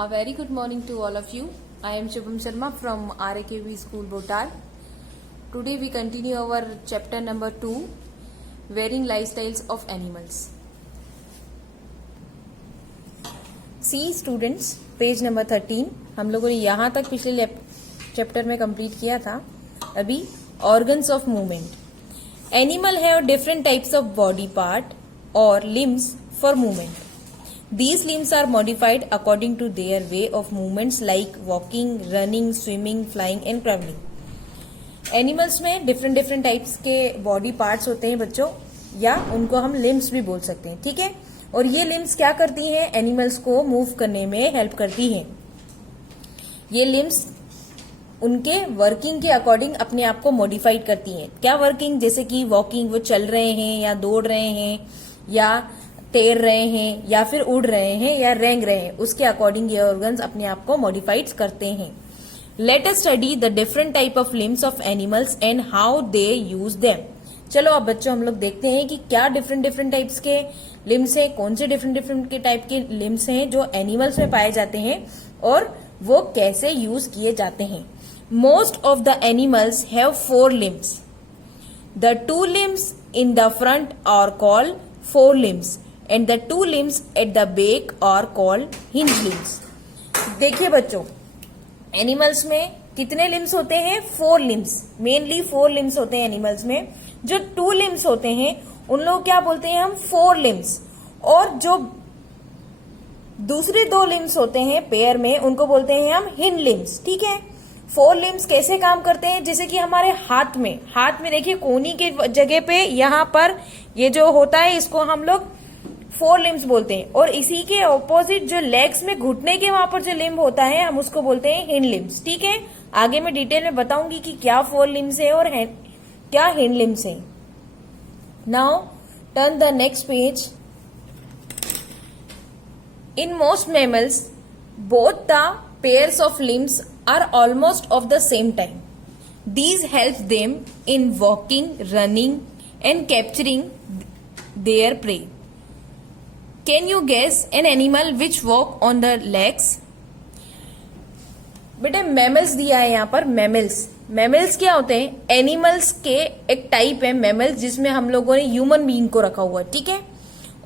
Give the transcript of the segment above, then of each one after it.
A very good morning to all of you. I am Shubham Sharma from RAKV School, Bhotar. Today we continue our chapter number 2, Varying Lifestyles of Animals. See students, page number 13. हम लोगों ने यहाँ तक पिछले chapter में complete किया था. अभी organs of movement. Animal have different types of body part or limbs for movement. These limbs are modified according to their way of movements like walking, running, swimming, flying and crawling. Animals में different different types के body parts होते हैं बच्चों, या उनको हम limbs भी बोल सकते हैं. ठीक है, और ये लिम्स क्या करती हैं? एनिमल्स को मूव करने में हेल्प करती हैं. ये लिम्स उनके वर्किंग के अकॉर्डिंग अपने आप को मॉडिफाइड करती हैं. क्या वर्किंग? जैसे कि वॉकिंग, वो चल रहे हैं या दौड़ रहे हैं या तैर रहे हैं या फिर उड़ रहे हैं या रेंग रहे हैं, उसके अकॉर्डिंग ये ऑर्गन्स अपने आप को मॉडिफाइड करते हैं. Let us study the different type of limbs of animals and how they use them. चलो अब बच्चों हम लोग देखते हैं कि क्या डिफरेंट डिफरेंट टाइप्स के लिम्स हैं, कौन से डिफरेंट डिफरेंट के टाइप के लिम्स हैं जो एनिमल्स में पाए जाते हैं और वो कैसे यूज किए जाते हैं. Most of the animals have 4 limbs. The 2 limbs in the front are called forelimbs and the 2 limbs at the back are called hind limbs. देखिए बच्चों, एनिमल्स में कितने लिम्स होते हैं? 4 limbs. मेनली 4 limbs होते हैं एनिमल्स में. जो 2 limbs होते हैं उन लोग क्या बोलते हैं हम? 4 limbs. और जो दूसरे 2 limbs होते हैं पेयर में उनको बोलते हैं हम हिंड लिम्स. ठीक है, 4 limbs कैसे काम करते हैं? जैसे कि हमारे हाथ में देखिए कोनी के जगह पे यहाँ पर ये जो होता है इसको हम लोग 4 limbs बोलते हैं. और इसी के ऑपोजिट जो लेग्स में घुटने के वहां पर जो लिम्ब होता है हम उसको बोलते हैं हिंड लिम्स. ठीक है, आगे मैं डिटेल में बताऊंगी कि क्या 4 limbs है और क्या हिंड लिम्स है. Now turn the next page. In most mammals both the pairs of limbs are almost of the same time. These help them in walking, running and capturing their prey. Can you guess an animal which walk on the legs? बेटे mammals दिया है यहाँ पर. Mammals क्या होते हैं? Animals के एक टाइप है मैमल्स जिसमें हम लोगों ने ह्यूमन बीइंग को रखा हुआ. ठीक है,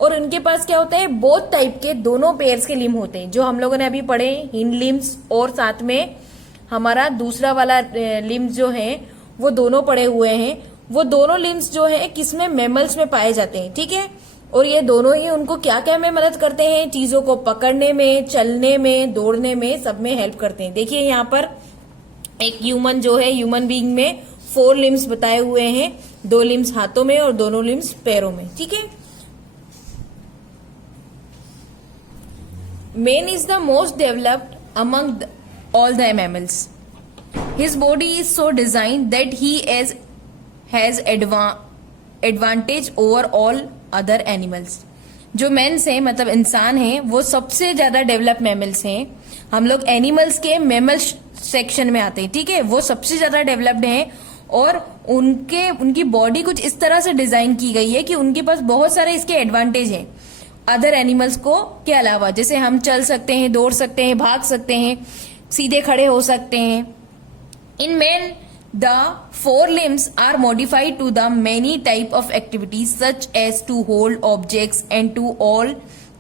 और उनके पास क्या होता है? बोथ टाइप के दोनों पेयर्स के लिम्ब होते हैं जो हम लोगों ने अभी पढ़े, हिंड लिम्स और साथ में हमारा दूसरा वाला लिम्स जो है वो दोनों पड़े हुए हैं. वो दोनों लिम्स जो है किसमें? मैमल्स में पाए जाते हैं. ठीक है, और ये दोनों ही उनको क्या क्या में मदद करते हैं? चीजों को पकड़ने में, चलने में, दौड़ने में, सब में हेल्प करते हैं. देखिए यहाँ पर एक ह्यूमन जो है, ह्यूमन बीइंग में 4 limbs बताए हुए हैं. 2 limbs हाथों में और दोनों limbs पैरों में. ठीक है, Man is the most developed among all the mammals. His body is so designed that he has advantage over all other animals. जो मैन्स हैं मतलब इंसान हैं वो सबसे ज्यादा डेवलप मैमल्स हैं. हम लोग एनिमल्स के मैमल सेक्शन में आते हैं. ठीक है, वो सबसे ज्यादा डेवलप्ड हैं और उनकी बॉडी कुछ इस तरह से डिजाइन की गई है कि उनके पास बहुत सारे इसके एडवांटेज हैं अदर एनिमल्स को के अलावा. जैसे हम चल सकते हैं, दौड़ सकते हैं, भाग सकते हैं, सीधे खड़े हो सकते हैं. In man the 4 limbs are modified to the many type of activities such as to hold objects and to all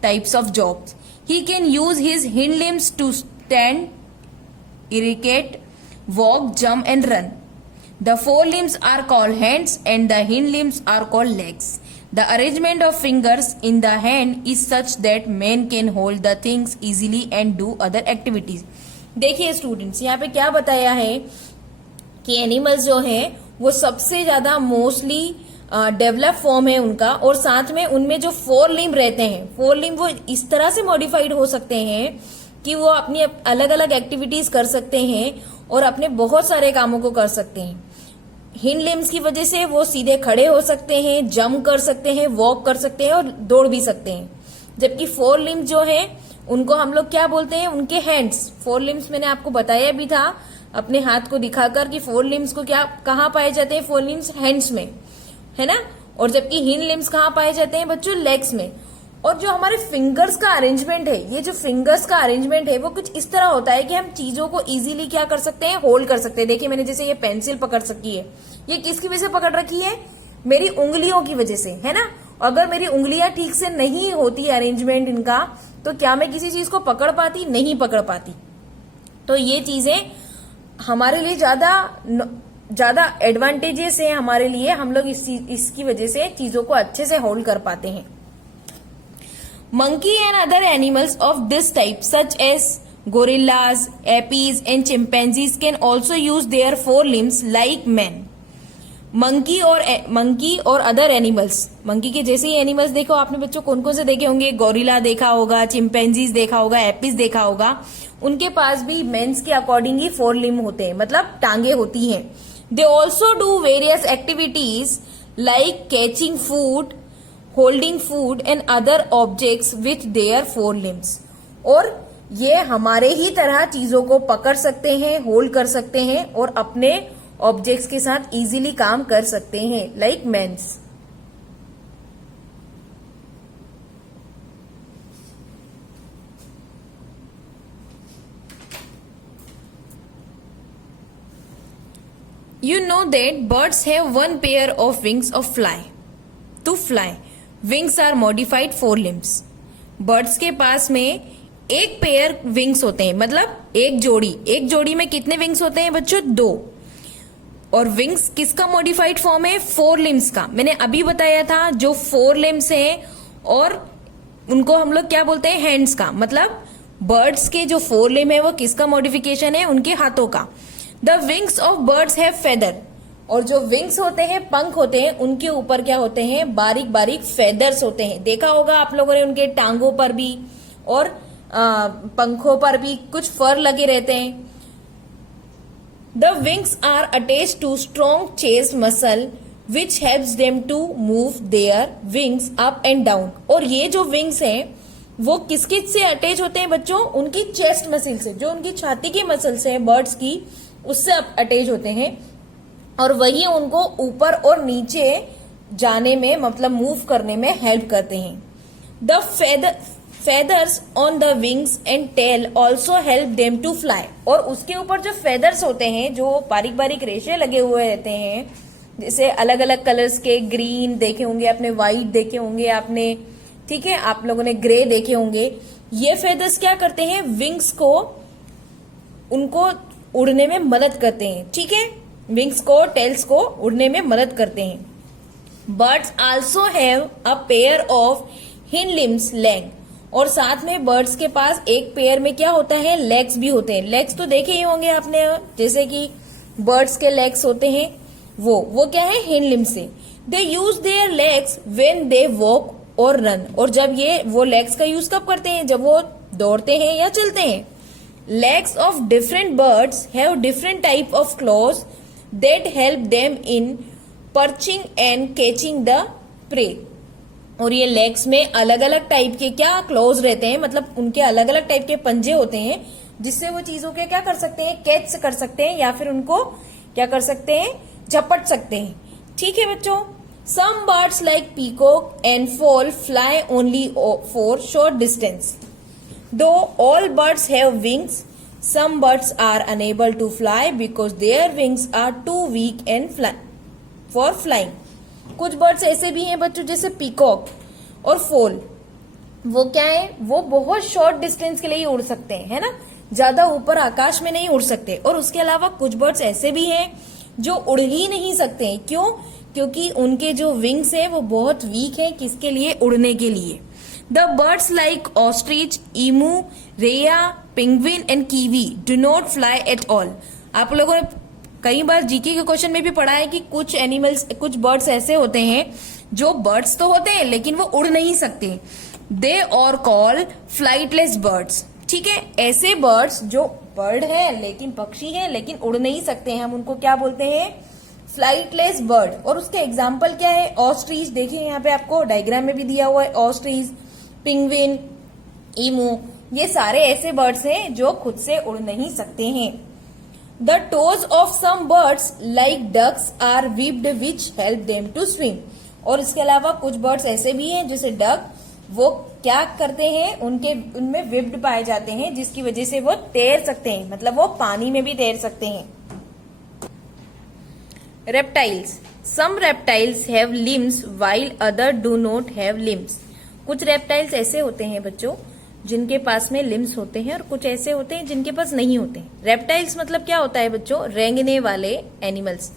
types of jobs. He can use his hind limbs to stand, irrigate, walk, jump and run. The 4 limbs are called hands and the hind limbs are called legs. The arrangement of fingers in the hand is such that man can hold the things easily and do other activities. देखिए students, यहाँ पे क्या बताया है कि animals जो हैं वो सबसे ज्यादा मोस्टली डेवलप फॉर्म है उनका, और साथ में उनमें जो 4 limb रहते हैं, 4 limb वो इस तरह से मॉडिफाइड हो सकते हैं कि वो अपनी अलग अलग एक्टिविटीज कर सकते हैं और अपने बहुत सारे कामों को कर सकते हैं. हिंड लिम्स की वजह से वो सीधे खड़े हो सकते हैं, जंप कर सकते हैं, वॉक कर सकते हैं और दौड़ भी सकते हैं. जबकि 4 limbs जो है उनको हम लोग क्या बोलते हैं? उनके हैंड्स. 4 limbs मैंने आपको बताया भी था अपने हाथ को दिखाकर कि 4 limbs को क्या कहाँ पाए जाते हैं? 4 limbs हैंड्स में, है ना. और जबकि हिंड लिम्स कहाँ पाए जाते हैं बच्चों? लेग्स में. और जो हमारे फिंगर्स का अरेंजमेंट है, ये जो फिंगर्स का अरेंजमेंट है वो कुछ इस तरह होता है कि हम चीजों को इजीली क्या कर सकते हैं, होल्ड कर सकते हैं। देखिए मैंने जैसे ये पेंसिल पकड़ सकी है, ये किसकी वजह से पकड़ रखी है, मेरी उंगलियों की वजह से, है ना। अगर मेरी उंगलियां ठीक से नहीं होती अरेंजमेंट इनका, तो क्या मैं किसी चीज को पकड़ पाती, नहीं पकड़ पाती। तो ये चीजें हमारे लिए ज्यादा एडवांटेजेस है हमारे लिए, हम लोग इसकी वजह से चीजों को अच्छे से होल्ड कर पाते हैं। Monkey and other animals of this type such as gorillas, apes and chimpanzees can also use their four limbs like man. Monkey और अदर एनिमल्स, मंकी के जैसे ही एनिमल्स देखो आपने बच्चों, कौन कौन से देखे होंगे, गोरिल्ला देखा होगा, चिंपैंजीज देखा होगा, एपीज देखा होगा। उनके पास भी मेंस के अकॉर्डिंग ही फोर लिम्ब होते हैं, मतलब टांगे होती हैं। They also do various activities like catching food, holding food and other objects with their four limbs. और ये हमारे ही तरह चीजों को पकड़ सकते हैं, होल्ड कर सकते हैं और अपने ऑब्जेक्ट्स के साथ इजीली काम कर सकते हैं, like men's. You know that birds have one pair of wings of fly. To fly, wings are modified four limbs. Birds के पास में एक पेयर विंग्स होते हैं, मतलब एक जोड़ी में कितने विंग्स होते हैं बच्चों, 2। और विंग्स किसका मॉडिफाइड फॉर्म है, 4 लिम्स का। मैंने अभी बताया था जो 4 लिम्स हैं और उनको हम लोग क्या बोलते हैं, हैंड्स का। मतलब बर्ड्स के जो 4 लिम्ब है वो किसका मॉडिफिकेशन है, उनके हाथों का। The wings of birds have feather, और जो विंग्स होते हैं, पंख होते हैं, उनके ऊपर क्या होते हैं, बारीक बारीक फेदर्स होते हैं। देखा होगा आप लोगों ने उनके टांगों पर भी और पंखों पर भी कुछ फर लगे रहते हैं। The wings are attached to strong chest muscle which helps them to move their wings up and down. और ये जो विंग्स हैं वो किसके से अटैच होते हैं बच्चों, उनकी चेस्ट मसल से, जो उनकी छाती की मसल्स हैं बर्ड्स की, उससे अटैच होते हैं। और वही उनको ऊपर और नीचे जाने में, मतलब मूव करने में हेल्प करते हैं। The feathers on the wings and tail also help them to fly. और उसके ऊपर जो फेदर्स होते हैं, जो बारीक बारीक रेशे लगे हुए रहते हैं, जैसे अलग अलग कलर्स के, ग्रीन देखे होंगे आपने, व्हाइट देखे होंगे आपने, ठीक है, आप लोगों ने ग्रे देखे होंगे। ये फेदर्स क्या करते हैं, विंग्स को, उनको उड़ने में मदद करते हैं, ठीक है, विंग्स को, टेल्स को उड़ने में मदद करते हैं। Birds also have a pair of hind limbs leg. और साथ में बर्ड्स के पास एक पेयर में क्या होता है, लेग्स भी होते हैं। लेग्स तो देखे ही होंगे आपने, जैसे कि बर्ड्स के लेग्स होते हैं, वो क्या है, हिंड लिम्स से। They use their legs when they walk और रन। और जब ये वो लेग्स का यूज कब करते हैं, जब वो दौड़ते हैं या चलते हैं। Legs of different birds have different type of claws that help them in perching and catching the prey. और ये लेग्स में अलग अलग टाइप के क्या क्लॉज रहते हैं, मतलब उनके अलग अलग टाइप के पंजे होते हैं, जिससे वो चीजों के क्या कर सकते हैं, कैच कर सकते हैं, या फिर उनको क्या कर सकते हैं, झपट सकते हैं। ठीक है बच्चों। Some birds like peacock and fowl fly only for short distance. Though all birds have wings, some birds are unable to fly because their wings are too weak and for flying. कुछ birds ऐसे भी हैं बच्चों, जैसे peacock और फोल, वो क्या है, वो बहुत शॉर्ट डिस्टेंस के लिए ही उड़ सकते हैं, है ना, ज्यादा ऊपर आकाश में नहीं उड़ सकते। और उसके अलावा कुछ बर्ड्स ऐसे भी हैं जो उड़ ही नहीं सकते हैं। क्यों? क्योंकि उनके जो विंग्स है वो बहुत वीक है, किसके लिए, उड़ने के लिए। द बर्ड्स लाइक ऑस्ट्रिच, ईमू, रेया, penguin and kiwi do not fly at all. आप लोगों ने कई बार जीके के क्वेश्चन में भी पढ़ा है कि कुछ एनिमल्स, कुछ बर्ड्स ऐसे होते हैं जो बर्ड्स तो होते हैं लेकिन वो उड़ नहीं सकते। दे और कॉल फ्लाइटलेस बर्ड्स। ठीक है, ऐसे बर्ड्स जो बर्ड है लेकिन पक्षी है लेकिन उड़ नहीं सकते हैं, हम उनको क्या बोलते हैं, फ्लाइटलेस बर्ड। और उसके एग्जाम्पल क्या है, ऑस्ट्रिच, देखिए यहाँ पे आपको डायग्राम में भी दिया हुआ है, ऑस्ट्रिच, पिंगविन, ईमू, ये सारे ऐसे बर्ड्स हैं जो खुद से उड़ नहीं सकते हैं। The toes of some birds like ducks are webbed which help them to swim. और इसके अलावा कुछ बर्ड्स ऐसे भी हैं जैसे डक, वो क्या करते हैं, उनमें विब्ड पाए जाते हैं, जिसकी वजह से वो तैर सकते हैं, मतलब वो पानी में भी तैर सकते हैं। Reptiles, some reptiles have limbs while other do not have limbs. कुछ रेप्टाइल्स ऐसे होते हैं बच्चों जिनके पास में लिम्स होते हैं, और कुछ ऐसे होते हैं जिनके पास नहीं होते हैं। रेप्टाइल्स मतलब क्या होता है बच्चों, रेंगने वाले एनिमल्स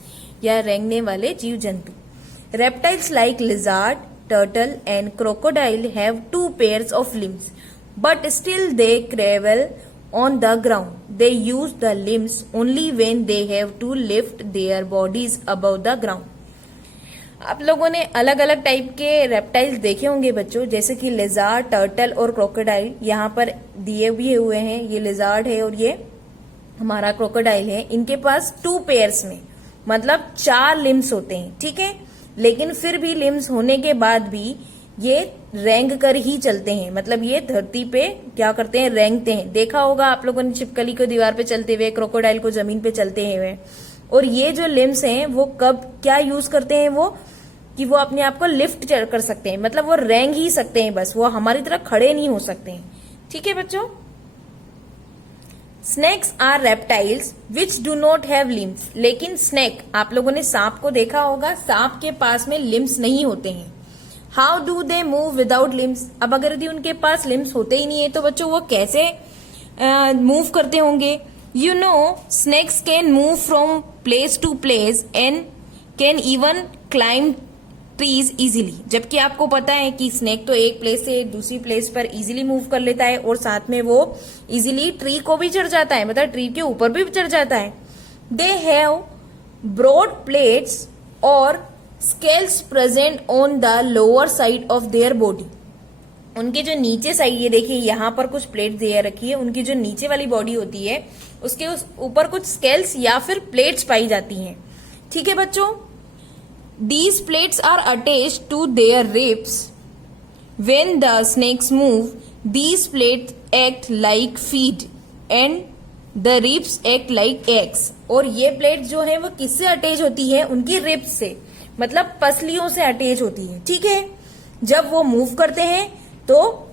या रेंगने वाले जीव जंतु। Reptiles like lizard, turtle and crocodile have 2 pairs of limbs, but still they crawl on the ground. They use the limbs only when they have to lift their bodies above the ground. आप लोगों ने अलग अलग type के reptiles देखे होंगे बच्चों, जैसे कि लिजार्ड, टर्टल और क्रोकोडाइल। यहाँ पर दिए भी हुए हैं, ये लिजार्ड है और ये हमारा क्रोकोडाइल है। इनके पास 2 पेयर्स में मतलब 4 लिम्स होते हैं, ठीक है। लेकिन फिर भी लिम्स होने के बाद भी ये रेंग कर ही चलते हैं, मतलब ये धरती पे क्या करते हैं, रेंगते हैं। देखा होगा आप लोगों ने छिपकली को दीवार पे चलते हुए, क्रोकोडाइल को जमीन पे चलते हुए। और ये जो लिम्स हैं वो कब क्या यूज करते हैं वो, कि वो अपने आप को लिफ्ट कर सकते हैं, मतलब वो रेंग ही सकते हैं, बस वो हमारी तरह खड़े नहीं हो सकते हैं, ठीक है बच्चों। Snakes are reptiles which do not have limbs. लेकिन स्नेक, आप लोगों ने सांप को देखा होगा, सांप के पास में लिम्स नहीं होते हैं। How do they move without limbs. अब अगर यदि उनके पास लिम्स होते ही नहीं है तो बच्चों वो कैसे मूव करते होंगे। You know snakes can move from place to place and can even climb trees easily. जबकि आपको पता है कि स्नेक तो एक प्लेस से दूसरी प्लेस पर इजीली मूव कर लेता है, और साथ में वो इजीली ट्री को भी चढ़ जाता है, मतलब ट्री के ऊपर भी चढ़ जाता है। दे हैव ब्रॉड प्लेट्स और scales present on the lower side of their body. उनके जो नीचे साइड, ये देखिए यहाँ पर कुछ प्लेट दे रखी है, उनकी जो नीचे वाली बॉडी होती है उसके ऊपर कुछ स्केल्स या फिर प्लेट्स पाई जाती हैं, ठीक है बच्चों। These plates are attached to their ribs. When the snakes move, these plates act like feet and the ribs act like eggs. और ये प्लेट जो है वो किससे अटैच होती है, उनकी रिब्स से, मतलब पसलियों से अटैच होती है, ठीक है। जब वो मूव करते हैं तो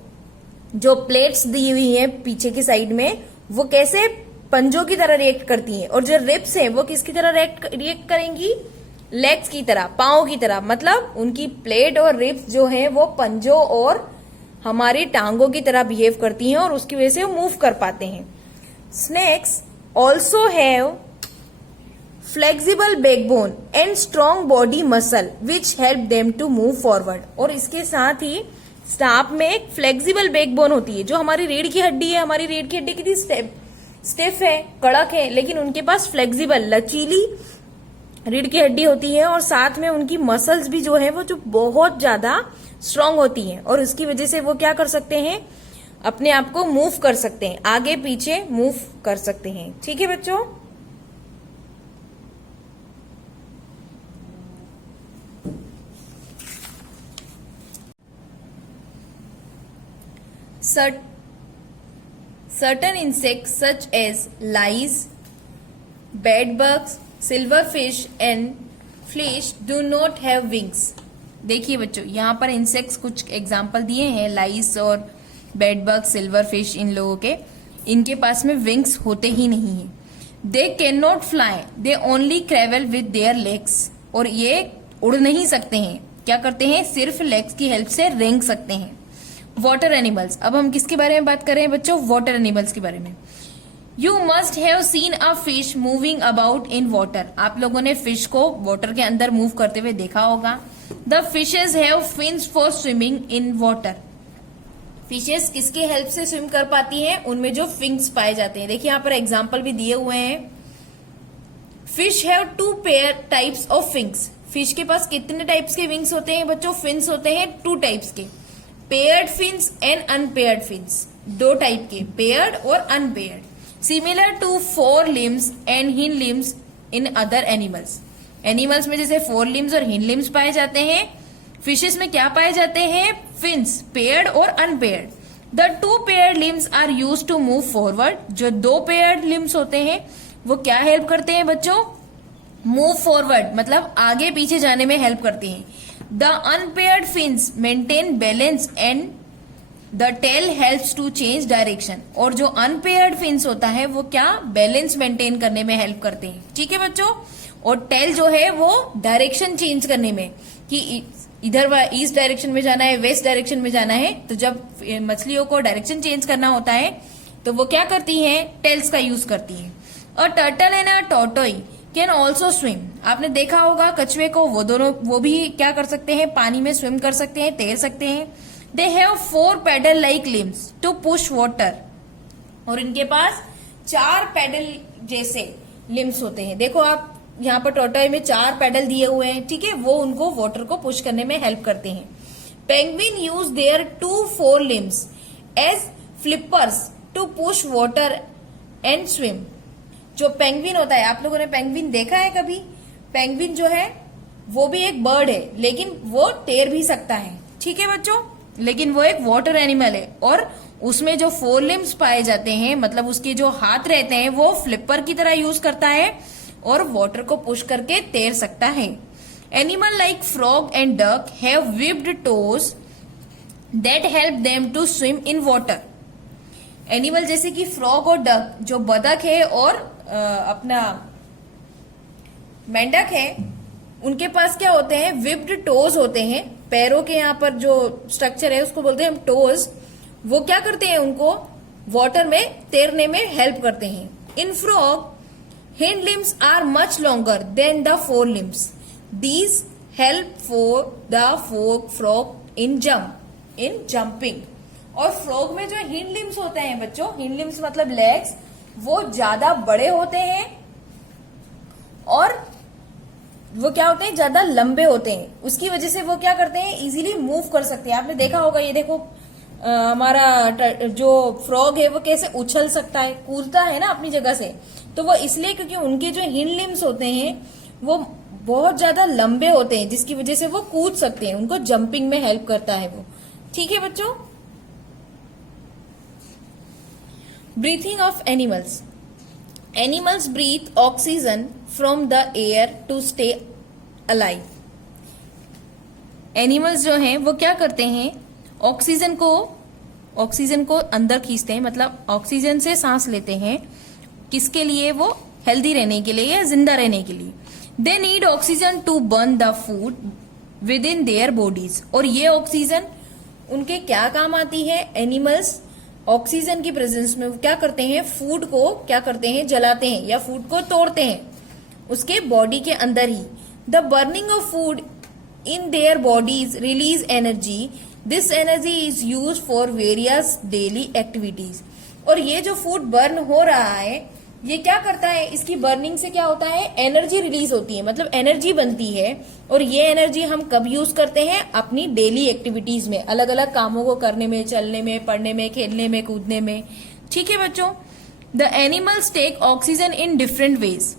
जो प्लेट्स दी हुई है पीछे की साइड में, वो कैसे पंजों की तरह रिएक्ट करती हैं, और जो रिब्स है वो किसकी तरह रिएक्ट करेंगी, लेग्स की तरह, पांव की तरह। मतलब उनकी प्लेट और रिब्स जो हैं वो पंजों और हमारी टांगों की तरह बिहेव करती हैं, और उसकी वजह से वो मूव कर पाते हैं। Snakes also have flexible backbone and strong body muscle which help them to move forward. और इसके साथ ही सांप में एक फ्लेक्सिबल बैकबोन होती है, जो हमारी रीढ़ की हड्डी है। हमारी रीढ़ की हड्डी कितनी स्टिफ है, कड़क है, लेकिन उनके पास फ्लेक्सिबल, लचीली रीढ़ की हड्डी होती है, और साथ में उनकी मसल्स भी जो है वो जो बहुत ज्यादा स्ट्रांग होती हैं, और उसकी वजह से वो क्या कर सकते हैं, अपने आप को मूव कर सकते हैं, आगे पीछे मूव कर सकते हैं, ठीक है बच्चों। Certain insects such as lice, bedbugs, silverfish and fish do not have wings. देखिए बच्चों, यहाँ पर इंसेक्ट्स कुछ एग्जाम्पल दिए हैं, लाइस और बेडबग, सिल्वरफिश, इन लोगों के, इनके पास में विंग्स होते ही नहीं है। They can not fly, they only travel with their legs. और ये उड़ नहीं सकते हैं, क्या करते हैं, सिर्फ लेग्स की हेल्प से रेंग सकते हैं। वाटर एनिमल्स, अब हम किसके बारे में बात कर रहे हैं बच्चों, वाटर एनिमल्स के बारे में। You must have seen a fish moving about in water. आप लोगों ने फिश को वाटर के अंदर मूव करते हुए देखा होगा। The fishes have fins for swimming in water. Fishes किसके हेल्प से स्विम कर पाती हैं, उनमें जो फिंग्स पाए जाते हैं। देखिए यहाँ पर एग्जाम्पल भी दिए हुए हैं। Fish have 2 pair types of fins. Fish के पास कितने टाइप्स के विंग्स होते हैं बच्चों, फिन्स होते हैं 2 टाइप्स के, paired fins and unpaired fins. 2 type के, पेयर्ड और unpaired. Similar to 4 limbs and hind limbs in other animals. Animals में जैसे 4 limbs और हिंड लिम्स पाए जाते हैं, फिशेस में क्या पाए जाते हैं, फिन्स, पेयर्ड और unpaired. The 2 paired limbs are use to move forward. जो 2 पेयर्ड लिम्स होते हैं वो क्या हेल्प करते हैं बच्चों, मूव फॉरवर्ड, मतलब आगे पीछे जाने में हेल्प करते हैं। The unpaired fins maintain balance and the tail helps to change direction, और जो अनपेयर्ड फिन्स होता है वो क्या, बैलेंस मेंटेन करने में हेल्प करते हैं। ठीक है बच्चों, और टेल जो है वो डायरेक्शन चेंज करने में, कि इधर ईस्ट डायरेक्शन में जाना है, वेस्ट डायरेक्शन में जाना है, तो जब मछलियों को डायरेक्शन चेंज करना होता है तो वो क्या करती हैं, टेल्स का यूज करती हैं। और turtle and a tortoise can also swim, आपने देखा होगा कछुए को, वो भी क्या कर सकते हैं, पानी में स्विम कर सकते हैं, तैर सकते हैं। They have 4 paddle like limbs to push water, और इनके पास 4 पैडल जैसे लिम्स होते हैं। देखो आप यहाँ पर टॉर्टोई में 4 पैडल दिए हुए हैं, ठीक है, वो उनको वाटर को पुश करने में हेल्प करते हैं। Penguin use their 2 4 limbs as flippers to push water and swim. जो पेंगुइन होता है, आप लोगों ने पेंगुइन देखा है कभी? पेंगुइन जो है वो भी एक बर्ड है, लेकिन वो तैर भी सकता है। ठीक है बच्चों, लेकिन वो एक वाटर एनिमल है, और उसमें जो 4 लिम्स पाए जाते हैं, मतलब उसके जो हाथ रहते हैं वो फ्लिपर की तरह यूज करता है और वाटर को पुश करके तैर सकता है। Animal like frog and duck have webbed toes that help them to swim in water. Animal जैसे कि फ्रॉग और डक, जो बतख है और अपना मेंढक है, उनके पास क्या होते हैं, विब्ड टोज होते हैं, पैरों के यहाँ पर जो स्ट्रक्चर है उसको बोलते हैं हम टोज। वो क्या करते हैं, उनको वाटर में तैरने में हेल्प करते हैं। इन frog hind limbs are much longer than the fore limbs. These help for the frog in jumping. और फ्रॉग में जो हिंड लिम्स होते हैं बच्चों, हिंड लिम्स मतलब लेग्स, वो ज्यादा बड़े होते हैं और वो क्या होते हैं, ज्यादा लंबे होते हैं। उसकी वजह से वो क्या करते हैं, इजीली मूव कर सकते हैं। आपने देखा होगा, ये देखो हमारा जो फ्रॉग है वो कैसे उछल सकता है, कूदता है ना अपनी जगह से, तो वो इसलिए क्योंकि उनके जो हिंड लिम्स होते हैं वो बहुत ज्यादा लंबे होते हैं, जिसकी वजह से वो कूद सकते हैं, उनको जंपिंग में हेल्प करता है वो। ठीक है बच्चों। Breathing of animals. Animals breathe oxygen from the air to stay alive. Animals जो हैं वो क्या करते हैं, ऑक्सीजन को अंदर खींचते हैं, मतलब ऑक्सीजन से सांस लेते हैं। किसके लिए, वो हेल्दी रहने के लिए या जिंदा रहने के लिए। They need oxygen to burn the food within their bodies. और ये ऑक्सीजन उनके क्या काम आती है, एनिमल्स ऑक्सीजन की प्रेजेंस में क्या करते हैं, फूड को क्या करते हैं, जलाते हैं या फूड को तोड़ते हैं उसके बॉडी के अंदर ही। The burning of food in their bodies release energy. This energy is use for various daily activities. और ये जो फूड बर्न हो रहा है, ये क्या करता है, इसकी बर्निंग से क्या होता है, एनर्जी रिलीज होती है, मतलब एनर्जी बनती है। और ये एनर्जी हम कब यूज करते हैं, अपनी डेली एक्टिविटीज में, अलग अलग कामों को करने में, चलने में, पढ़ने में, खेलने में, कूदने में। ठीक है बच्चों। The animals take oxygen in different ways.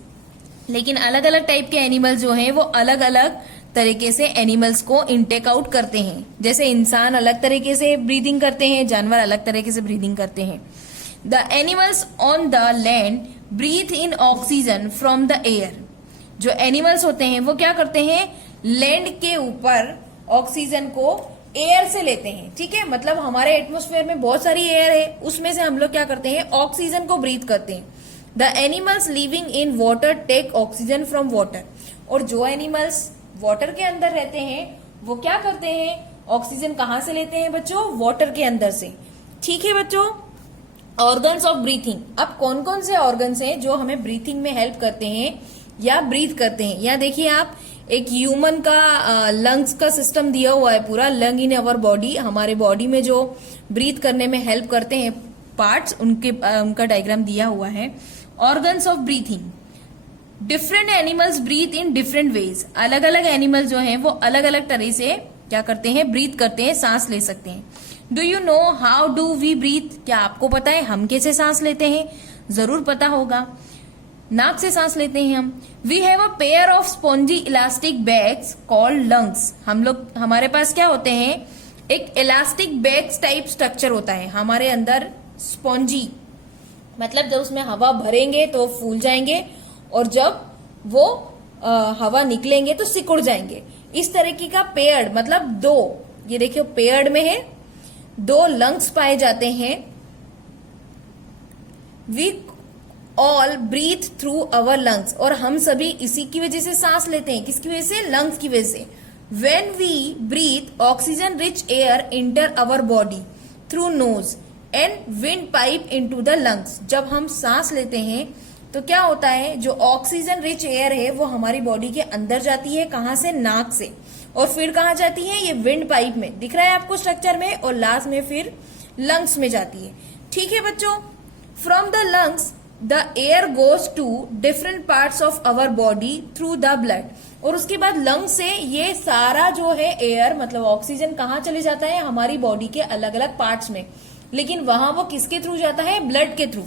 लेकिन अलग अलग टाइप के एनिमल्स जो हैं वो अलग अलग तरीके से एनिमल्स को इनटेक आउट करते हैं। जैसे इंसान अलग तरीके से ब्रीदिंग करते हैं, जानवर अलग तरीके से ब्रीदिंग करते हैं। The animals on the land breathe in oxygen from the air. जो एनिमल्स होते हैं वो क्या करते हैं, लैंड के ऊपर ऑक्सीजन को एयर से लेते हैं। ठीक है, मतलब हमारे एटमॉस्फेयर में बहुत सारी एयर है, उसमें से हम लोग क्या करते हैं, ऑक्सीजन को ब्रीथ करते हैं। The animals living in water take oxygen from water. और जो एनिमल्स वाटर के अंदर रहते हैं वो क्या करते हैं, ऑक्सीजन कहाँ से लेते हैं बच्चों, वाटर के अंदर से। ठीक है बच्चों। Organs of breathing. अब कौन कौन से ऑर्गन्स हैं जो हमें ब्रीथिंग में हेल्प करते हैं या ब्रीथ करते हैं। यहाँ देखिए आप, एक ह्यूमन का लंग्स का सिस्टम दिया हुआ है, पूरा लंग इन अवर बॉडी, हमारे बॉडी में जो ब्रीथ करने में हेल्प करते हैं पार्ट्स, उनका डायग्राम दिया हुआ है। Organs of breathing. Different animals breathe in different ways. अलग अलग एनिमल जो हैं वो अलग अलग तरह से क्या करते हैं, ब्रीथ करते हैं, सांस ले सकते हैं। Do you know how do we breathe. क्या आपको पता है हम कैसे सांस लेते हैं, जरूर पता होगा, नाक से सांस लेते हैं हम। We have a pair of spongy elastic bags called lungs. हमारे पास क्या होते हैं, एक इलास्टिक बैग्स टाइप स्ट्रक्चर होता है हमारे अंदर। स्पॉन्जी मतलब जब उसमें हवा भरेंगे तो फूल जाएंगे, और जब वो हवा निकलेंगे तो सिकुड़ जाएंगे। इस तरीके का पेयर्ड, मतलब 2, ये देखियो पेयर्ड में है, 2 लंग्स पाए जाते हैं। We all breathe through our lungs, और हम सभी इसी की वजह से सांस लेते हैं। किसकी वजह से? लंग्स की वजह से। When we breathe oxygen rich air enter our body through nose and windpipe into the lungs. जब हम सांस लेते हैं तो क्या होता है, जो ऑक्सीजन रिच एयर है वो हमारी बॉडी के अंदर जाती है। कहां से? नाक से। और फिर कहां जाती है? ये विंड पाइप में, दिख रहा है आपको स्ट्रक्चर में, और लास्ट में फिर लंग्स में जाती है। ठीक है बच्चों, from the lungs the air goes to different parts of our body through the blood. और उसके बाद लंग से ये सारा जो है एयर, मतलब ऑक्सीजन, कहाँ चले जाता है? हमारी बॉडी के अलग अलग पार्ट्स में, लेकिन वहां वो किसके थ्रू जाता है? ब्लड के थ्रू।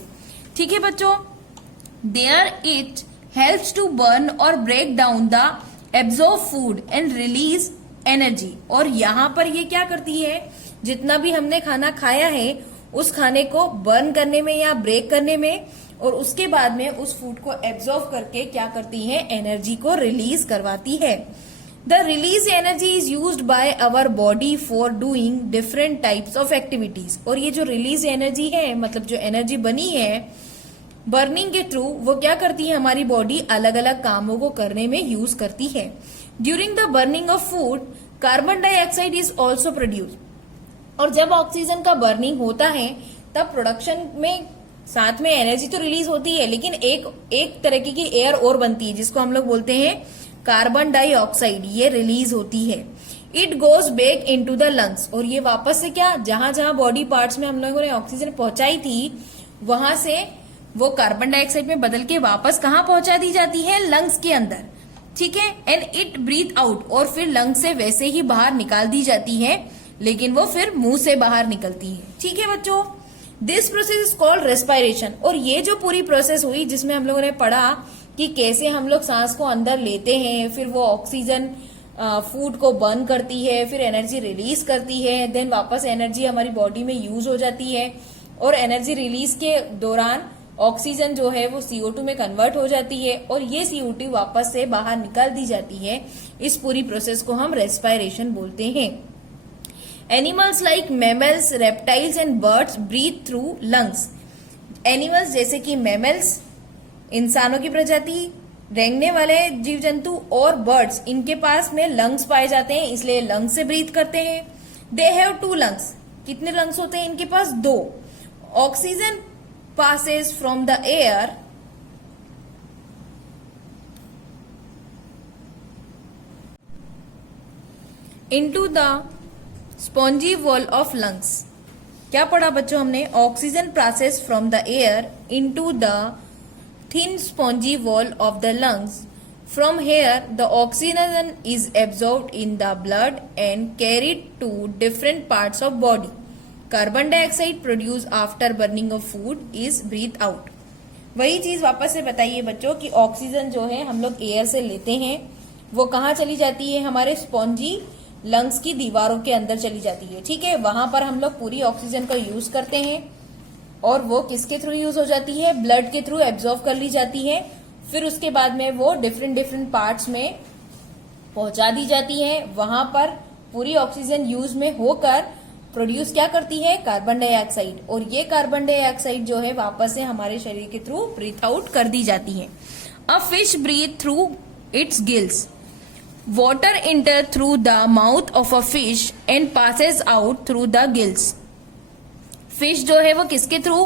ठीक है बच्चों, there it helps to burn और break down the absorb food and release energy. और यहाँ पर ये क्या करती है, जितना भी हमने खाना खाया है उस खाने को बर्न करने में या ब्रेक करने में, और उसके बाद में उस फूड को एब्जॉर्ब करके क्या करती है? एनर्जी को रिलीज करवाती है। The release energy is used by our body for doing different types of activities. और ये जो रिलीज एनर्जी है, मतलब जो एनर्जी बनी है बर्निंग के थ्रू, वो क्या करती है? हमारी बॉडी अलग अलग कामों को करने में यूज करती है। During the burning of food carbon dioxide is also produce. और जब ऑक्सीजन का बर्निंग होता है तब प्रोडक्शन में साथ में एनर्जी तो रिलीज होती है, लेकिन एक तरह की एयर और बनती है जिसको हम लोग बोलते हैं कार्बन डाइऑक्साइड। ये रिलीज होती है। It goes back into the lungs. और ये वापस से क्या, जहां जहां बॉडी पार्ट्स में हम लोगों ने ऑक्सीजन पहुंचाई थी, वहां से वो कार्बन डाइऑक्साइड में बदल के वापस कहां पहुंचा दी जाती है? लंग्स के अंदर। ठीक है, एंड इट ब्रीथ आउट। और फिर लंग्स से वैसे ही बाहर निकाल दी जाती है, लेकिन वो फिर मुंह से बाहर निकलती है। ठीक है बच्चों, this process is called respiration. और ये जो पूरी प्रोसेस हुई जिसमें हम लोगों ने पढ़ा कि कैसे हम लोग सांस को अंदर लेते हैं, फिर वो ऑक्सीजन फूड को बर्न करती है, फिर एनर्जी रिलीज करती है, देन वापस एनर्जी हमारी बॉडी में यूज हो जाती है, और एनर्जी रिलीज के दौरान ऑक्सीजन जो है वो CO2 में कन्वर्ट हो जाती है, और ये CO2 वापस से बाहर निकाल दी जाती है। इस पूरी प्रोसेस को हम रेस्पिरेशन बोलते हैं। Animals like mammals, reptiles and birds breathe through lungs. Animals जैसे कि मैमल्स, इंसानों की प्रजाति, रेंगने वाले जीव जंतु, और बर्ड्स, इनके पास में लंग्स पाए जाते हैं, इसलिए लंग्स से ब्रीथ करते हैं। They have 2 lungs. कितने लंग्स होते हैं इनके पास? 2। Oxygen passes from the air into the spongy wall of lungs। क्या पढ़ा बच्चों हमने? Oxygen passes from the air into the thin spongy wall of the lungs। From here the oxygen is absorbed in the blood and carried to different parts of body। Carbon dioxide produce after burning of food is breathe out. वही चीज वापस से बताइए बच्चों कि oxygen जो है हम लोग एयर से लेते हैं, वो कहाँ चली जाती है? हमारे स्पॉन्जी लंग्स की दीवारों के अंदर चली जाती है। ठीक है, वहां पर हम लोग पूरी ऑक्सीजन का यूज करते हैं, और वो किसके थ्रू यूज हो जाती है? ब्लड के थ्रू एब्जॉर्व कर ली जाती है। फिर उसके बाद में वो डिफरेंट पार्ट्स में पहुंचा दी जाती है। वहां पर पूरी ऑक्सीजन यूज में होकर प्रोड्यूस क्या करती है? Carbon dioxide. और ये कार्बन डाइऑक्साइड जो है वापस से हमारे शरीर के थ्रू ब्रीथ आउट कर दी जाती है। A fish breathe through its gills. Water enter through the mouth of a fish and passes out through the gills. Fish जो है वो किसके थ्रू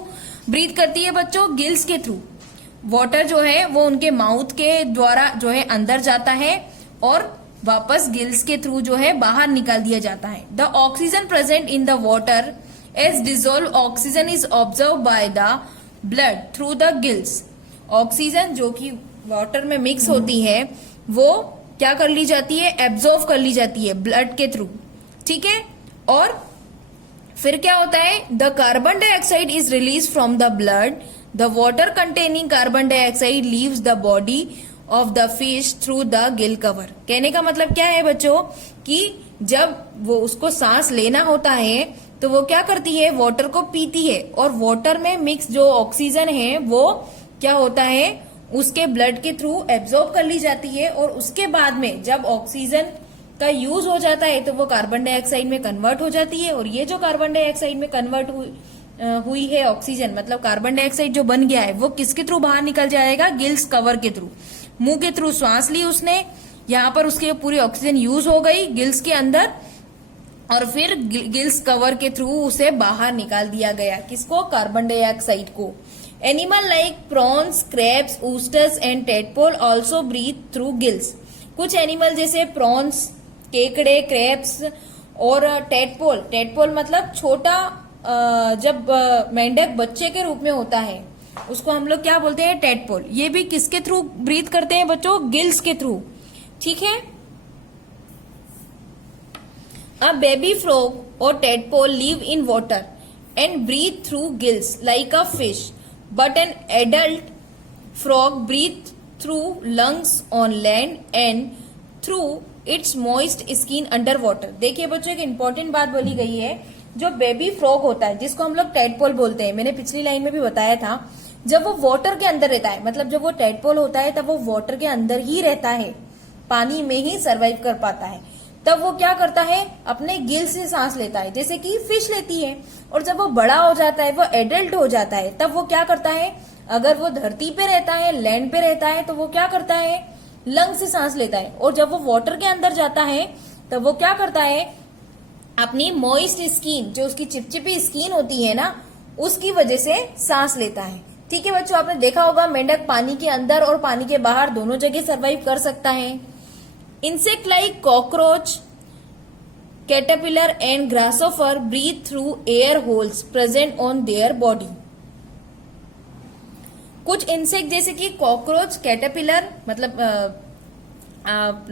ब्रीथ करती है बच्चों? गिल्स के थ्रू। वाटर जो है वो उनके माउथ के द्वारा जो है अंदर जाता है, और वापस गिल्स के थ्रू जो है बाहर निकाल दिया जाता है। The oxygen present in the water as dissolve oxygen is observe by the blood through the gills. Oxygen जो कि वाटर में मिक्स होती है वो क्या कर ली जाती है? एब्जॉर्व कर ली जाती है ब्लड के थ्रू। ठीक है, और फिर क्या होता है? The carbon dioxide is release from the blood. The water containing carbon dioxide leaves the body of the fish through the gill cover. कहने का मतलब क्या है बच्चों कि जब वो उसको सांस लेना होता है तो वो क्या करती है? वाटर को पीती है, और वाटर में मिक्स जो ऑक्सीजन है वो क्या होता है? उसके ब्लड के थ्रू एब्जॉर्ब कर ली जाती है, और उसके बाद में जब ऑक्सीजन का यूज हो जाता है तो वो कार्बन डाइऑक्साइड में कन्वर्ट हो जाती है, और ये जो कार्बन डाइऑक्साइड में कन्वर्ट हुई है ऑक्सीजन, मतलब कार्बन डाइऑक्साइड जो बन गया है वो किसके थ्रू बाहर निकल जाएगा? गिल्स कवर के थ्रू। मुंह के थ्रू श्वास ली उसने, यहाँ पर उसके पूरी ऑक्सीजन यूज हो गई गिल्स के अंदर, और फिर गिल्स कवर के थ्रू उसे बाहर निकाल दिया गया। किसको? कार्बन डाइऑक्साइड को। Animal like prawns, crabs, oysters and tadpole also breathe through gills. कुछ एनिमल जैसे प्रॉन्स, केकड़े, क्रैब्स और टेडपोल, टेडपोल मतलब छोटा जब मेंढक बच्चे के रूप में होता है उसको हम लोग क्या बोलते हैं? टेडपोल। ये भी किसके थ्रू ब्रीथ करते हैं बच्चों? गिल्स के थ्रू। ठीक है। A baby frog or tadpole live in water and breathe through gills like a fish, but an adult frog breathes through lungs on land and through its moist skin under water. देखिए बच्चों, एक important बात बोली गई है। जो baby frog होता है जिसको हम लोग टेडपोल बोलते हैं, मैंने पिछली लाइन में भी बताया था, जब वो वाटर के अंदर रहता है, मतलब जब वो टेडपोल होता है तब वो वाटर के अंदर ही रहता है, पानी में ही सरवाइव कर पाता है। तब वो क्या करता है? अपने गिल से सांस लेता है, जैसे कि फिश लेती है। और जब वो बड़ा हो जाता है, वो एडल्ट हो जाता है, तब वो क्या करता है? अगर वो धरती पे रहता है, लैंड पे रहता है, तो वो क्या करता है? लंग से सांस लेता है। और जब वो वाटर के अंदर जाता है तब वो क्या करता है? अपनी मॉइस्ट स्किन, जो उसकी चिपचिपी स्किन होती है ना, उसकी वजह से सांस लेता है। ठीक है बच्चों, आपने देखा होगा मेंढक पानी के अंदर और पानी के बाहर दोनों जगह सर्वाइव कर सकता है। Insect like cockroach, caterpillar and grasshopper breathe through air holes present on their body. कुछ इंसेक्ट जैसे कि कॉकरोच, कैटरपिलर मतलब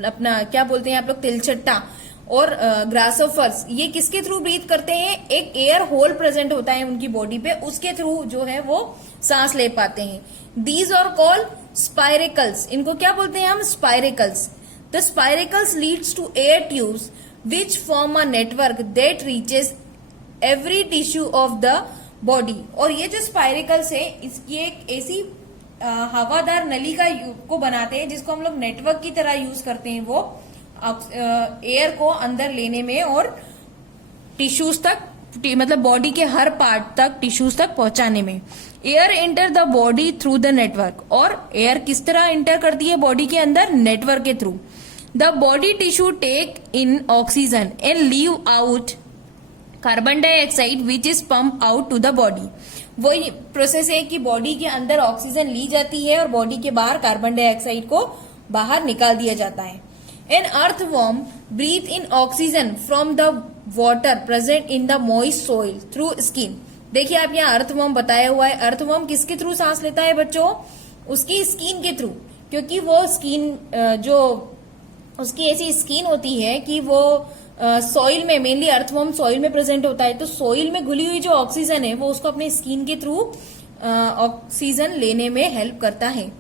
अपना क्या बोलते हैं आप लोग, तिलचट्टा, और ग्रासोफर्स, ये किसके थ्रू ब्रीथ करते हैं? एक एयर होल प्रेजेंट होता है उनकी बॉडी पे, उसके थ्रू जो है वो सांस ले पाते हैं। These are called spiracles. इनको क्या बोलते हैं हम? Spiracles. The spiracles leads to air tubes which form a network that reaches every tissue of the body. और ये जो स्पाइरेकल्स है, ये एक ऐसी हवादार नली को बनाते हैं जिसको हम लोग नेटवर्क की तरह यूज करते हैं, वो एयर को अंदर लेने में और टिश्यूज तक, मतलब बॉडी के हर पार्ट तक, टिश्यूज तक पहुंचाने में। Air enter the body through the network. और एयर किस तरह एंटर करती है बॉडी के अंदर? नेटवर्क के थ्रू। The body tissue take in oxygen and leave out carbon dioxide which is pump out to the body. वही प्रोसेस है कि बॉडी के अंदर ऑक्सीजन ली जाती है और बॉडी के बाहर कार्बन डाइऑक्साइड को बाहर निकाल दिया जाता है। An earthworm breathe in oxygen from the water present in the moist soil through skin. देखिए आप यहाँ अर्थवर्म बताया हुआ है। अर्थवर्म किसके थ्रू सांस लेता है बच्चों? उसकी स्किन के थ्रू, क्योंकि वो स्किन जो उसकी ऐसी स्किन होती है कि वो सॉइल में, मेनली अर्थवर्म सॉइल में प्रेजेंट होता है, तो सॉइल में घुली हुई जो ऑक्सीजन है वो उसको अपने स्किन के थ्रू ऑक्सीजन लेने में हेल्प करता है।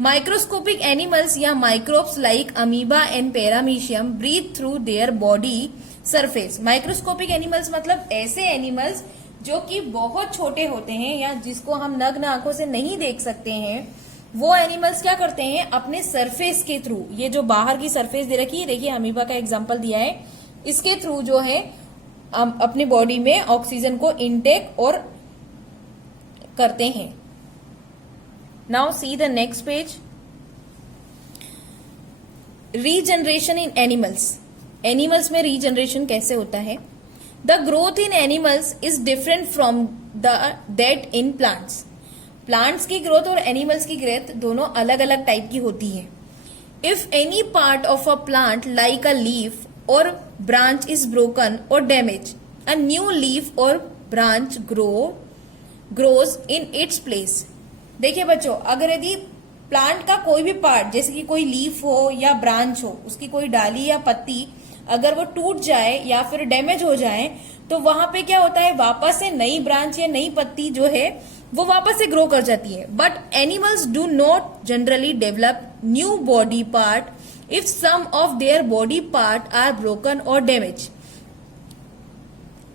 माइक्रोस्कोपिक एनिमल्स या microbes like amoeba and paramecium breathe through their body surface. Microscopic animals मतलब ऐसे एनिमल्स जो कि बहुत छोटे होते हैं या जिसको हम नग्न आंखों से नहीं देख सकते हैं, वो एनिमल्स क्या करते हैं? अपने सरफेस के थ्रू, ये जो बाहर की सरफेस दे रखी है, देखिए अमीबा का एग्जांपल दिया है, इसके थ्रू जो है अपनी बॉडी में ऑक्सीजन को इनटेक और करते हैं। Now see the next page. Regeneration in animals. Animals में रीजनरेशन कैसे होता है? The growth in animals is different from that in plants. Plants की ग्रोथ और एनिमल्स की ग्रोथ दोनों अलग अलग टाइप की होती है। If any part of a plant like a leaf और ब्रांच इज ब्रोकन और डैमेज, अ न्यू लीफ और branch grows in its place. देखिए बच्चों, अगर यदि प्लांट का कोई भी पार्ट, जैसे कि कोई लीफ हो या ब्रांच हो, उसकी कोई डाली या पत्ती अगर वो टूट जाए या फिर डैमेज हो जाए, तो वहां पे क्या होता है? वापस से नई ब्रांच या नई पत्ती जो है वो वापस से ग्रो कर जाती है। But animals do not generally develop new body part if some of their body part are broken और डैमेज।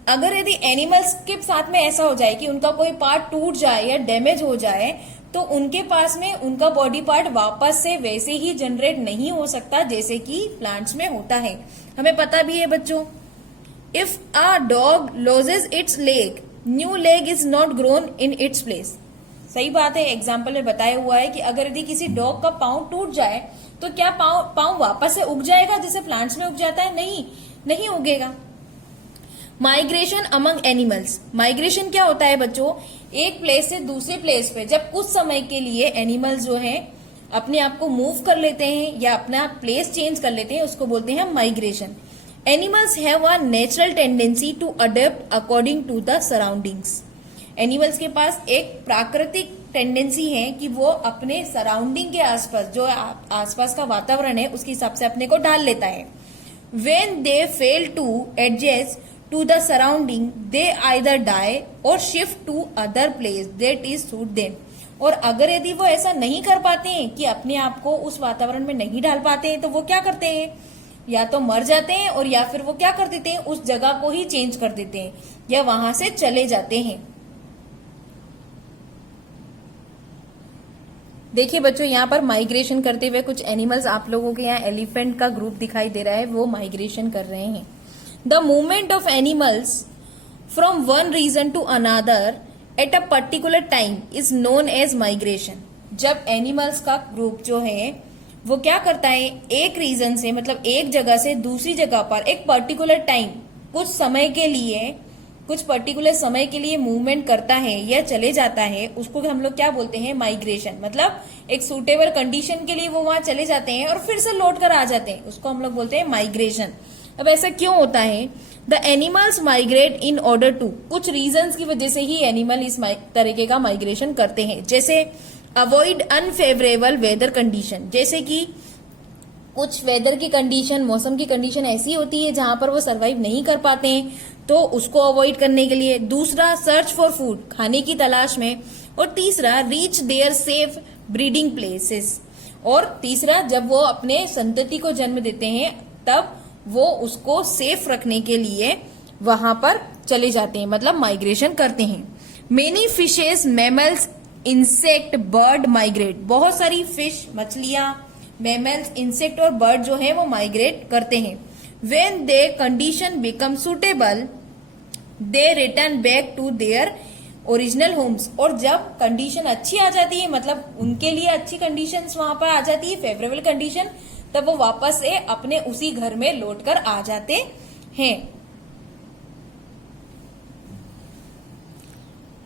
अगर यदि एनिमल्स के साथ में ऐसा हो जाए कि उनका कोई पार्ट टूट जाए या डैमेज हो जाए, तो उनके पास में उनका बॉडी पार्ट वापस से वैसे ही जनरेट नहीं हो सकता जैसे कि प्लांट्स में होता है। हमें पता भी है बच्चों, if a dog losses it's leg, new leg is not grown in its place. सही बात है, एग्जाम्पल में बताया हुआ है कि अगर यदि किसी डॉग का पांव टूट जाए तो क्या पांव वापस से उग जाएगा जैसे प्लांट्स में उग जाता है? नहीं उगेगा। माइग्रेशन अमंग एनिमल्स, माइग्रेशन क्या होता है बच्चों? एक प्लेस से दूसरे प्लेस पे जब कुछ समय के लिए एनिमल्स जो हैं अपने आप को मूव कर लेते हैं या अपना प्लेस चेंज कर लेते हैं, उसको बोलते हैं migration. Animals have a natural tendency to adapt according to the surroundings. Animals के पास एक प्राकृतिक टेंडेंसी है कि वो अपने सराउंडिंग के आसपास, जो आसपास का वातावरण है उसके हिसाब से अपने को ढाल लेता है। When they fail to adjust to the surrounding, they either die or shift to other place that is suit them. और अगर यदि वो ऐसा नहीं कर पाते हैं कि अपने आप को उस वातावरण में नहीं ढाल पाते हैं तो वो क्या करते हैं? या तो मर जाते हैं और या फिर वो क्या कर देते हैं, उस जगह को ही चेंज कर देते हैं या वहां से चले जाते हैं। देखिए बच्चों, यहाँ पर माइग्रेशन करते हुए कुछ एनिमल्स, आप लोगों के यहाँ एलिफेंट का ग्रुप दिखाई दे रहा है, वो माइग्रेशन कर रहे हैं। The movement of animals from one region to another at a particular time is known as migration. जब एनिमल्स का ग्रुप जो है वो क्या करता है, एक रीजन से मतलब एक जगह से दूसरी जगह पर एक पर्टिकुलर टाइम, कुछ पर्टिकुलर समय के लिए मूवमेंट करता है या चले जाता है, उसको हम लोग क्या बोलते हैं? माइग्रेशन। मतलब एक सूटेबल कंडीशन के लिए वो वहां चले जाते हैं और फिर से लौट कर आ जाते हैं, उसको हम लोग बोलते हैं माइग्रेशन। अब ऐसा क्यों होता है? The animals migrate in order to, कुछ रीजंस की वजह से ही एनिमल इस तरीके का माइग्रेशन करते हैं। जैसे अवॉइड अनफेवरेबल वेदर कंडीशन, जैसे कि कुछ वेदर की कंडीशन, मौसम की कंडीशन ऐसी होती है जहां पर वो सरवाइव नहीं कर पाते हैं, तो उसको अवॉइड करने के लिए। दूसरा, सर्च फॉर फूड, खाने की तलाश में। और तीसरा, reach their safe breeding places. और तीसरा, जब वो अपने संतति को जन्म देते हैं तब वो उसको सेफ रखने के लिए वहां पर चले जाते हैं, मतलब माइग्रेशन करते हैं। Many fishes, mammals, insect, bird migrate. बहुत सारी फिश, मछलियां, मैमल्स, इंसेक्ट और बर्ड जो है वो माइग्रेट करते हैं। When their condition becomes suitable, they return back to their original homes. और जब कंडीशन अच्छी आ जाती है, मतलब उनके लिए अच्छी कंडीशंस वहां पर आ जाती है, फेवरेबल कंडीशन, तब वो वापस से अपने उसी घर में लौटकर आ जाते हैं।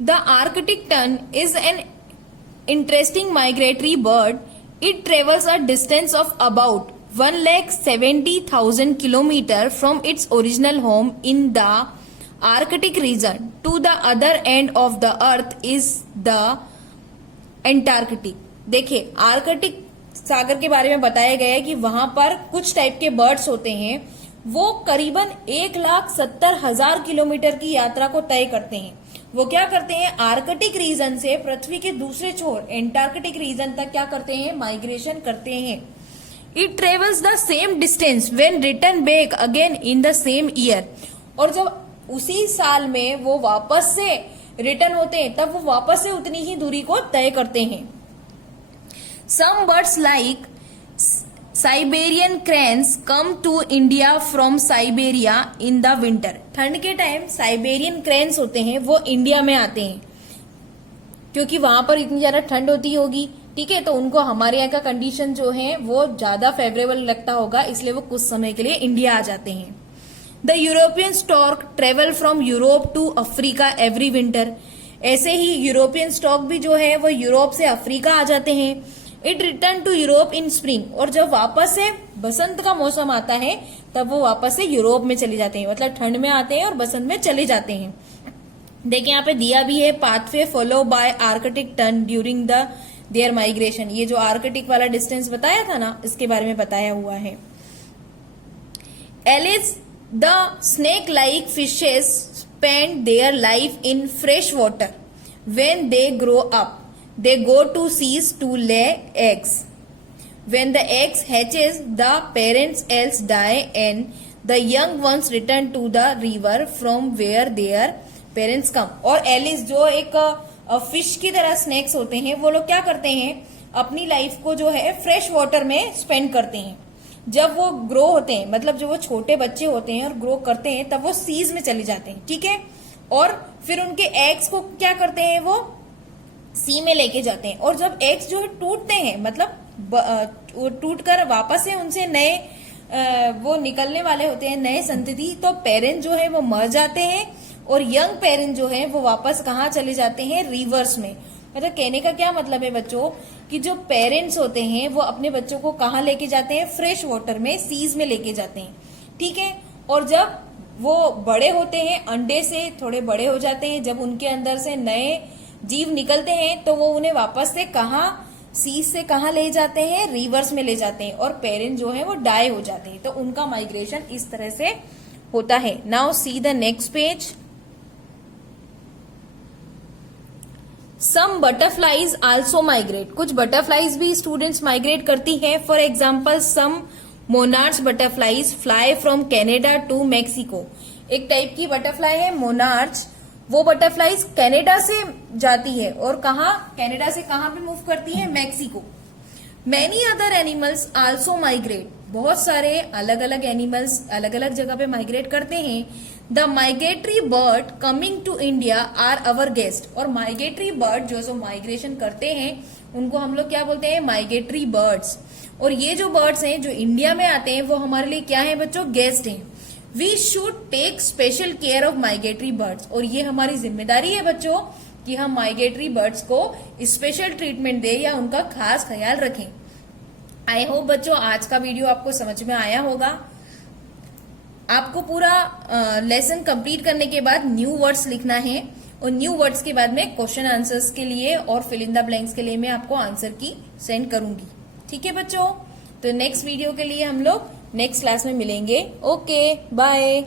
The Arctic tern is an interesting migratory bird. It travels a distance of about 1,70,000 kilometers from its original home in the Arctic region to the other end of the earth is the Antarctic. देखिए, Arctic सागर के बारे में बताया गया है कि वहां पर कुछ टाइप के बर्ड्स होते हैं, वो करीबन 1,70,000 किलोमीटर की यात्रा को तय करते हैं। वो क्या करते हैं? आर्कटिक रीजन से पृथ्वी के दूसरे छोर एंटार्कटिक रीजन तक क्या करते हैं? माइग्रेशन करते हैं। It travels the same distance when return back again in the same year. और जब उसी साल में वो वापस से रिटर्न होते हैं तब वो वापस से उतनी ही दूरी को तय करते हैं। Some birds like Siberian cranes come to India from Siberia in the winter. ठंड के टाइम साइबेरियन क्रेन्स होते हैं वो इंडिया में आते हैं क्योंकि वहां पर इतनी ज्यादा ठंड होती होगी, ठीक है, तो उनको हमारे यहाँ का कंडीशन जो है वो ज्यादा फेवरेबल लगता होगा, इसलिए वो कुछ समय के लिए इंडिया आ जाते हैं। The European stork travel from Europe to Africa every winter. ऐसे ही यूरोपियन स्टॉक भी जो है वो यूरोप से अफ्रीका आ जाते हैं। It return to Europe in spring. और जब वापस से बसंत का मौसम आता है तब वो वापस से यूरोप में चले जाते हैं, मतलब ठंड में आते हैं और बसंत में चले जाते हैं। देखिए यहाँ पे दिया भी है, pathway follow by Arctic tern during the their migration. ये जो आर्कटिक वाला डिस्टेंस बताया था ना, इसके बारे में बताया हुआ है। Eels the snake like fishes spend their life in fresh water. When they grow up they go to seas to lay eggs. When the eggs hatches, the parents else die and the young ones return to the river from where their parents come. और Alice जो एक fish की तरह snacks होते हैं, वो लोग क्या करते हैं, अपनी लाइफ को जो है फ्रेश वाटर में स्पेंड करते हैं। जब वो ग्रो होते हैं, मतलब जब वो छोटे बच्चे होते हैं और ग्रो करते हैं, तब वो सीज में चले जाते हैं, ठीक है। और फिर उनके एग्स को क्या करते हैं, वो सी में लेके जाते हैं। और जब एग्स जो है टूटते हैं, मतलब टूट कर वापस से उनसे नए वो निकलने वाले होते हैं, नए संतति, तो पेरेंट जो है वो मर जाते हैं और यंग पेरेंट जो है वो वापस कहाँ चले जाते हैं, रिवर्स में। मतलब कहने का क्या मतलब है बच्चों, कि जो पेरेंट्स होते हैं वो अपने बच्चों को कहाँ लेके जाते हैं, फ्रेश वाटर में, सीज में लेके जाते हैं, ठीक है। और जब वो बड़े होते हैं, अंडे से थोड़े बड़े हो जाते हैं, जब उनके अंदर से नए जीव निकलते हैं, तो वो उन्हें वापस से कहाँ, सीज से कहाँ ले जाते हैं, रिवर्स में ले जाते हैं, और पेरेंट जो है वो डाई हो जाते हैं। तो उनका माइग्रेशन इस तरह से होता है। Now see the next page. Some butterflies also migrate, कुछ बटरफ्लाईज भी स्टूडेंट्स माइग्रेट करती हैं। For example some monarch butterflies fly from Canada to Mexico. एक टाइप की बटरफ्लाई है मोनार्च, वो बटरफ्लाईज कनाडा से जाती है और कहा, कनाडा से कहां पे मूव करती है, Mexico. Many other animals also migrate, बहुत सारे अलग अलग एनिमल्स अलग अलग जगह पे माइग्रेट करते हैं। The migratory bird coming to India are our guest, और माइग्रेटरी बर्ड जो माइग्रेशन करते हैं उनको हम लोग क्या बोलते हैं, माइग्रेटरी बर्ड्स। और ये जो बर्ड्स हैं जो इंडिया में आते हैं वो हमारे लिए क्या है बच्चों, गेस्ट हैं। We should take special care of migratory birds, और ये हमारी जिम्मेदारी है बच्चों कि हम माइग्रेटरी बर्ड्स को स्पेशल ट्रीटमेंट दें या उनका खास ख्याल रखें। आई होप बच्चों आज का वीडियो आपको समझ में आया होगा। आपको पूरा लेसन कंप्लीट करने के बाद न्यू वर्ड्स लिखना है, और न्यू वर्ड्स के बाद में क्वेश्चन आंसर्स के लिए और फिल इन द ब्लैंक्स के लिए मैं आपको आंसर की सेंड करूंगी, ठीक है बच्चों। तो नेक्स्ट वीडियो के लिए हम लोग नेक्स्ट क्लास में मिलेंगे। Okay, bye.